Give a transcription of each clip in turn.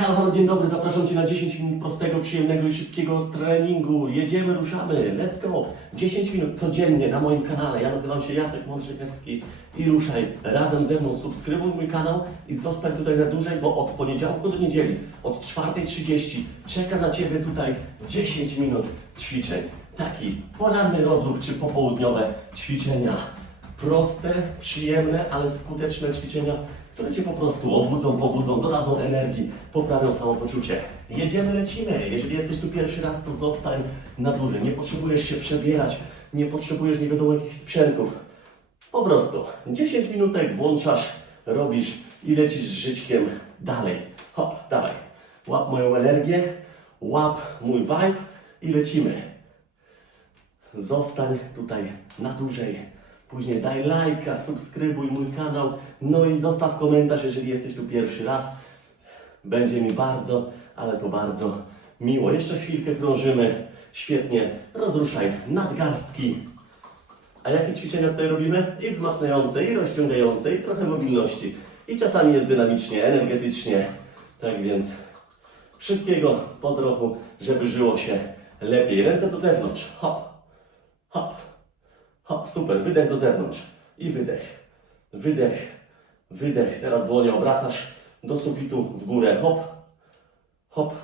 Halo, dzień dobry, zapraszam Cię na 10 minut prostego, przyjemnego i szybkiego treningu. Jedziemy, ruszamy, let's go! 10 minut codziennie na moim kanale. Ja nazywam się Jacek Mądrzejewski i ruszaj razem ze mną. Subskrybuj mój kanał i zostań tutaj na dłużej, bo od poniedziałku do niedzieli, od 4.30 czeka na Ciebie tutaj 10 minut ćwiczeń. Taki poranny rozruch czy popołudniowe ćwiczenia. Proste, przyjemne, ale skuteczne ćwiczenia, które Cię po prostu obudzą, pobudzą, dodadzą energii, poprawią samopoczucie. Jedziemy, lecimy. Jeżeli jesteś tu pierwszy raz, to zostań na dłużej. Nie potrzebujesz się przebierać, nie potrzebujesz nie wiadomo jakich sprzętów. Po prostu 10 minutek włączasz, robisz i lecisz z żyćkiem dalej. Hop, dawaj. Łap moją energię, łap mój vibe i lecimy. Zostań tutaj na dłużej. Później daj lajka, subskrybuj mój kanał, no i zostaw komentarz, jeżeli jesteś tu pierwszy raz. Będzie mi bardzo, ale to bardzo miło. Jeszcze chwilkę krążymy. Świetnie. Rozruszaj nadgarstki. A jakie ćwiczenia tutaj robimy? I wzmacniające, i rozciągające, i trochę mobilności. I czasami jest dynamicznie, energetycznie. Tak więc wszystkiego po trochu, żeby żyło się lepiej. Ręce do zewnątrz. Hop. Super. Wydech do zewnątrz. I wydech. Wydech, wydech. Teraz dłonie obracasz do sufitu w górę. Hop, hop,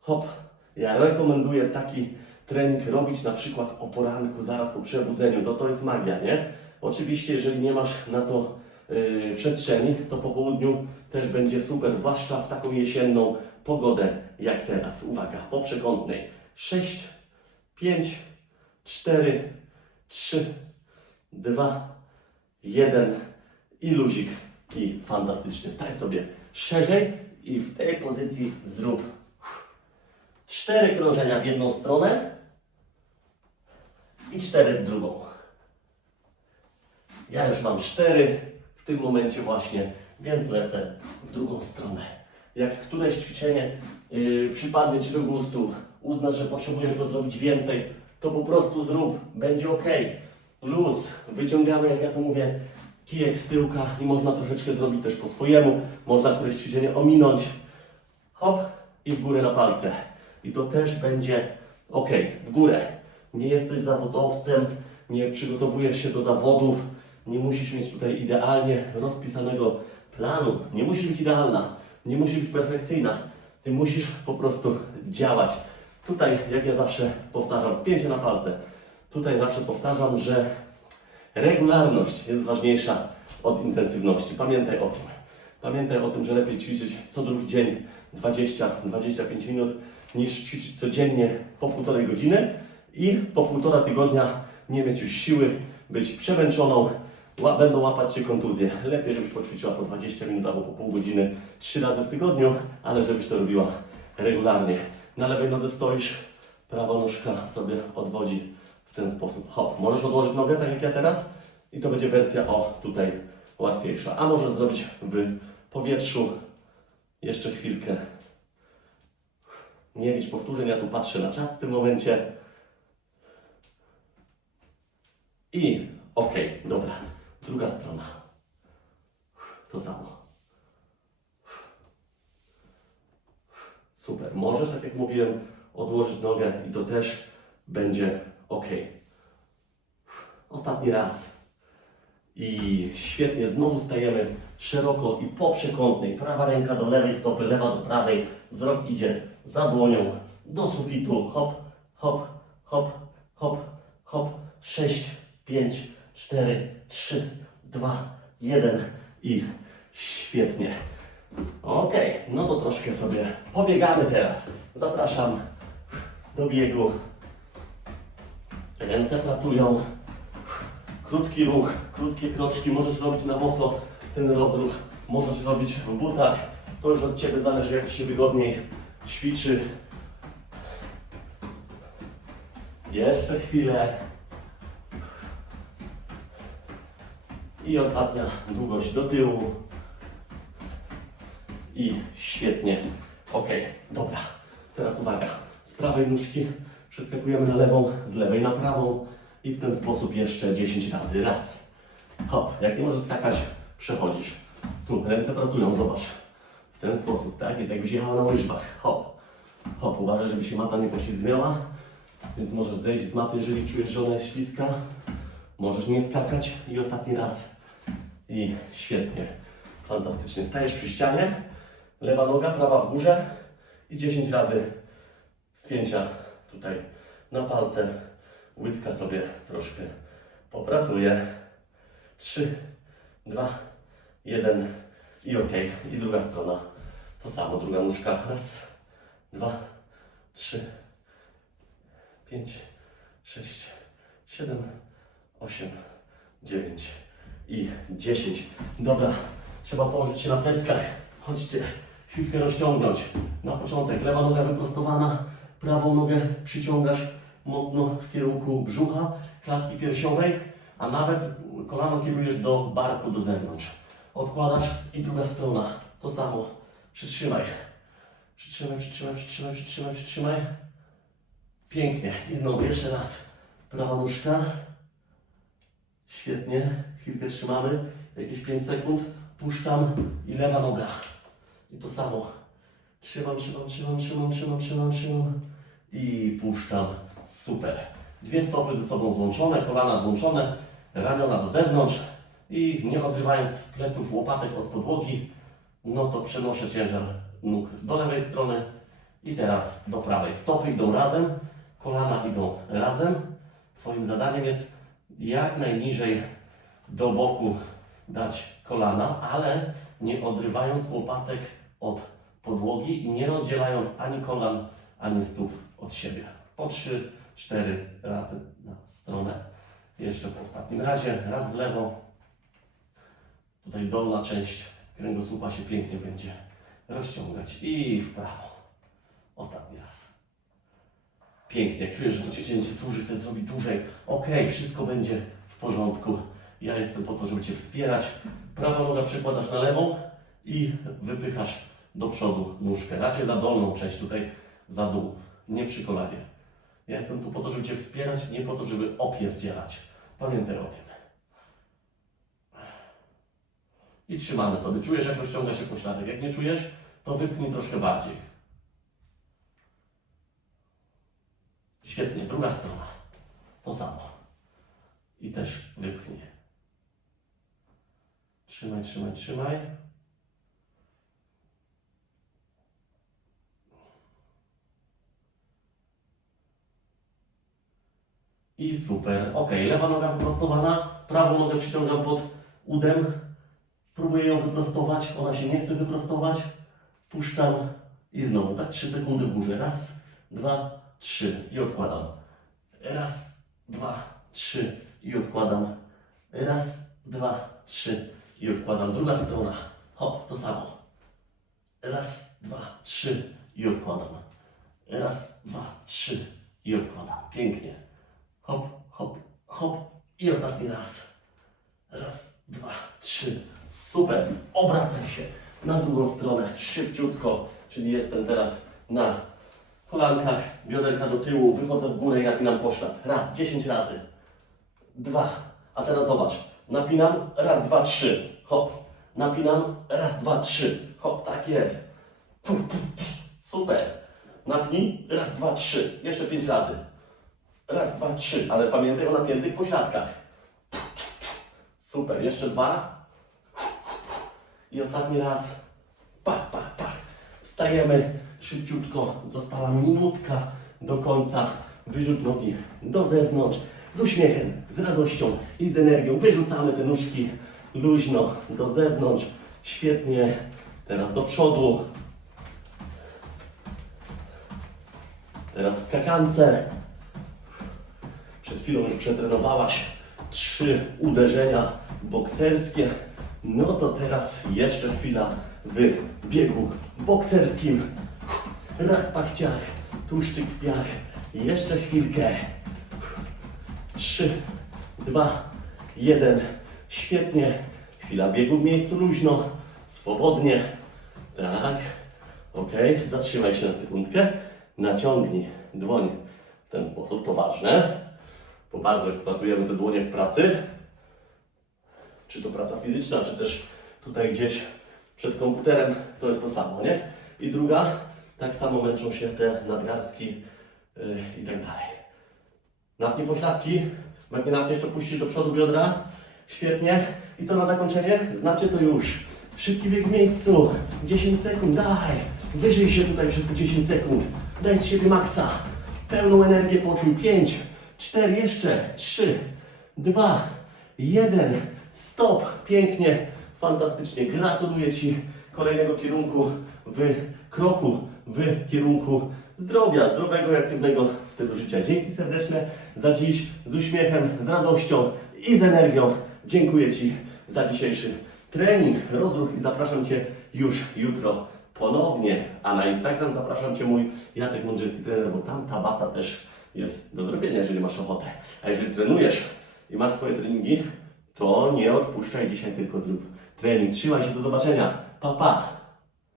hop. Ja rekomenduję taki trening robić na przykład o poranku, zaraz po przebudzeniu. To, to jest magia, nie? Oczywiście, jeżeli nie masz na to yy, przestrzeni, to po południu też będzie super, zwłaszcza w taką jesienną pogodę jak teraz. Uwaga, po przekątnej. 6, 5, 4, 3, 2, 1 i luzik. I fantastycznie. Staj sobie szerzej i w tej pozycji zrób cztery krążenia w jedną stronę i cztery w drugą. Ja już mam cztery w tym momencie właśnie, więc lecę w drugą stronę. Jak któreś ćwiczenie yy, przypadnie Ci do gustu, uznasz, że potrzebujesz go zrobić więcej, to po prostu zrób, będzie ok. Luz, wyciągamy, jak ja to mówię, kijek z tyłka i można troszeczkę zrobić też po swojemu, można któreś ćwiczenie ominąć. Hop i w górę na palce. I to też będzie ok, w górę. Nie jesteś zawodowcem, nie przygotowujesz się do zawodów, nie musisz mieć tutaj idealnie rozpisanego planu, nie musisz być idealna, nie musisz być perfekcyjna. Ty musisz po prostu działać. Tutaj, jak ja zawsze powtarzam, spięcie na palce. Tutaj zawsze powtarzam, że regularność jest ważniejsza od intensywności. Pamiętaj o tym. Pamiętaj o tym, że lepiej ćwiczyć co drugi dzień 20-25 minut niż ćwiczyć codziennie po półtorej godziny i po półtora tygodnia nie mieć już siły, być przemęczoną, będą łapać Cię kontuzje. Lepiej, żebyś poćwiczyła po 20 minut albo po pół godziny, trzy razy w tygodniu, ale żebyś to robiła regularnie. Na lewej nodze stoisz, prawa nóżka sobie odwodzi w ten sposób. Hop, możesz odłożyć nogę, tak jak ja teraz i to będzie wersja o tutaj łatwiejsza. A możesz zrobić w powietrzu jeszcze chwilkę. Nie licz powtórzeń, ja tu patrzę na czas w tym momencie. I okej, dobra. Druga strona. To samo. Super. Możesz, tak jak mówiłem, odłożyć nogę i to też będzie ok. Ostatni raz. I świetnie, znowu stajemy szeroko i po przekątnej. Prawa ręka do lewej stopy, lewa do prawej. Wzrok idzie za dłonią do sufitu. Hop, hop, hop, hop, hop. 6, 5, 4, 3, 2, 1 i świetnie. Okej, no to troszkę sobie pobiegamy teraz. Zapraszam do biegu. Ręce pracują. Krótki ruch, krótkie kroczki. Możesz robić na boso ten rozruch. Możesz robić w butach. To już od Ciebie zależy, jak się wygodniej ćwiczy. Jeszcze chwilę. I ostatnia długość do tyłu. I świetnie. Ok, dobra. Teraz uwaga. Z prawej nóżki przeskakujemy na lewą, z lewej na prawą i w ten sposób jeszcze 10 razy. Raz. Hop, jak nie możesz skakać, przechodzisz. Tu ręce pracują, zobacz. W ten sposób, tak? Jest jakbyś jechała na łyżwach. Hop. Hop, uważaj, żeby się mata nie poślizgnęła. Więc możesz zejść z maty, jeżeli czujesz, że ona jest śliska. Możesz nie skakać. I ostatni raz. I świetnie. Fantastycznie. Stajesz przy ścianie. Lewa noga, prawa w górze. I 10 razy spięcia tutaj na palce. Łydka sobie troszkę popracuje. 3, 2, 1 i ok. I druga strona. To samo, druga nóżka. Raz, dwa, trzy, pięć, sześć, siedem, osiem, dziewięć i dziesięć. Dobra, trzeba położyć się na pleckach. Chodźcie, chwilkę rozciągnąć. Na początek lewa noga wyprostowana, prawą nogę przyciągasz mocno w kierunku brzucha, klatki piersiowej, a nawet kolano kierujesz do barku, do zewnątrz. Odkładasz i druga strona. To samo. Przytrzymaj. Przytrzymaj, przytrzymaj, przytrzymaj, przytrzymaj, przytrzymaj. Pięknie. I znowu jeszcze raz. Prawa nóżka. Świetnie. Chwilkę trzymamy. Jakieś 5 sekund. Puszczam i lewa noga. I to samo. Trzymam, trzymam, trzymam, trzymam, trzymam, trzymam, trzymam. I puszczam. Super. Dwie stopy ze sobą złączone, kolana złączone, ramiona do zewnątrz. I nie odrywając pleców, łopatek od podłogi, no to przenoszę ciężar nóg do lewej strony i teraz do prawej. Stopy idą razem, kolana idą razem. Twoim zadaniem jest jak najniżej do boku dać kolana, ale nie odrywając łopatek od podłogi i nie rozdzielając ani kolan, ani stóp od siebie. Po trzy, cztery razy na stronę. Jeszcze po ostatnim razie, raz w lewo, Tutaj dolna część kręgosłupa się pięknie będzie rozciągać i w prawo. Ostatni raz. Pięknie. Jak czujesz, że to ćwiczenie Ci służy, chcesz zrobić dłużej, ok, wszystko będzie w porządku. Ja jestem po to, żeby Cię wspierać. Prawą nogę przekładasz na lewą i wypychasz do przodu nóżkę. Raczej za dolną część, tutaj za dół, nie przy kolanie. Ja jestem tu po to, żeby Cię wspierać, nie po to, żeby opierdzielać. Pamiętaj o tym. I trzymamy sobie. Czujesz, jak rozciąga się pośladek. Jak nie czujesz, to wypchnij troszkę bardziej. Świetnie. Druga strona. To samo. I też wypchnij. Trzymaj, trzymaj, trzymaj. I super. Ok, lewa noga wyprostowana, prawą nogę przyciągam pod udem. Próbuję ją wyprostować, ona się nie chce wyprostować. Puszczam i znowu, tak 3 sekundy w górze. Raz, dwa, trzy i odkładam. Raz, dwa, trzy i odkładam. Raz, dwa, trzy i odkładam. Druga strona. Hop, to samo. Raz, dwa, trzy i odkładam. Raz, dwa, trzy i odkładam. Pięknie. Hop, hop, hop i ostatni raz. Raz, dwa, trzy. Super. Obracaj się na drugą stronę szybciutko, czyli jestem teraz na kolankach, bioderka do tyłu, wychodzę w górę i napinam poślad. Raz, dziesięć razy. Dwa. A teraz zobacz. Napinam. Raz, dwa, trzy. Hop. Napinam. Raz, dwa, trzy. Hop, tak jest. Super. Napnij. Raz, dwa, trzy. Jeszcze pięć razy. Raz, dwa, trzy. Ale pamiętaj o napiętych pośladkach. Super. Jeszcze dwa. I ostatni raz. Pach, pach, pach. Wstajemy szybciutko. Została minutka do końca. Wyrzut nogi do zewnątrz. Z uśmiechem, z radością i z energią. Wyrzucamy te nóżki luźno do zewnątrz. Świetnie. Teraz do przodu. Teraz skakance. Przed chwilą już przetrenowałaś trzy uderzenia bokserskie. No to teraz jeszcze chwila w biegu bokserskim. Rach, pach, ciach, tłuszczyk w piach. Jeszcze chwilkę. Trzy, dwa, jeden. Świetnie. Chwila biegu w miejscu luźno, swobodnie. Tak. Ok. Zatrzymaj się na sekundkę. Naciągnij dłoń w ten sposób. To ważne, bo bardzo eksploatujemy te dłonie w pracy. Czy to praca fizyczna, czy też tutaj gdzieś przed komputerem to jest to samo, nie? I druga, tak samo męczą się te nadgarstki yy, i tak dalej. Napnij pośladki, bo jak nie napniesz, to puścisz do przodu biodra. Świetnie. I co na zakończenie? Znacie to już. Szybki bieg w miejscu. 10 sekund, daj. Wyżyj się tutaj przez te 10 sekund. Daj z siebie maksa. Pełną energię poczuj. 5, 4, jeszcze. 3, 2, 1. Stop. Pięknie. Fantastycznie. Gratuluję Ci kolejnego kierunku w kroku, w kierunku zdrowia, zdrowego i aktywnego stylu życia. Dzięki serdeczne za dziś, z uśmiechem, z radością i z energią. Dziękuję Ci za dzisiejszy trening, rozruch i zapraszam Cię już jutro ponownie. A na Instagram zapraszam Cię mój Jacek Mądrzejski trener, bo tam tabata też jest do zrobienia, jeżeli masz ochotę. A jeżeli trenujesz i masz swoje treningi, to nie odpuszczaj dzisiaj, tylko zrób trening. Trzymaj się, do zobaczenia. Pa, pa!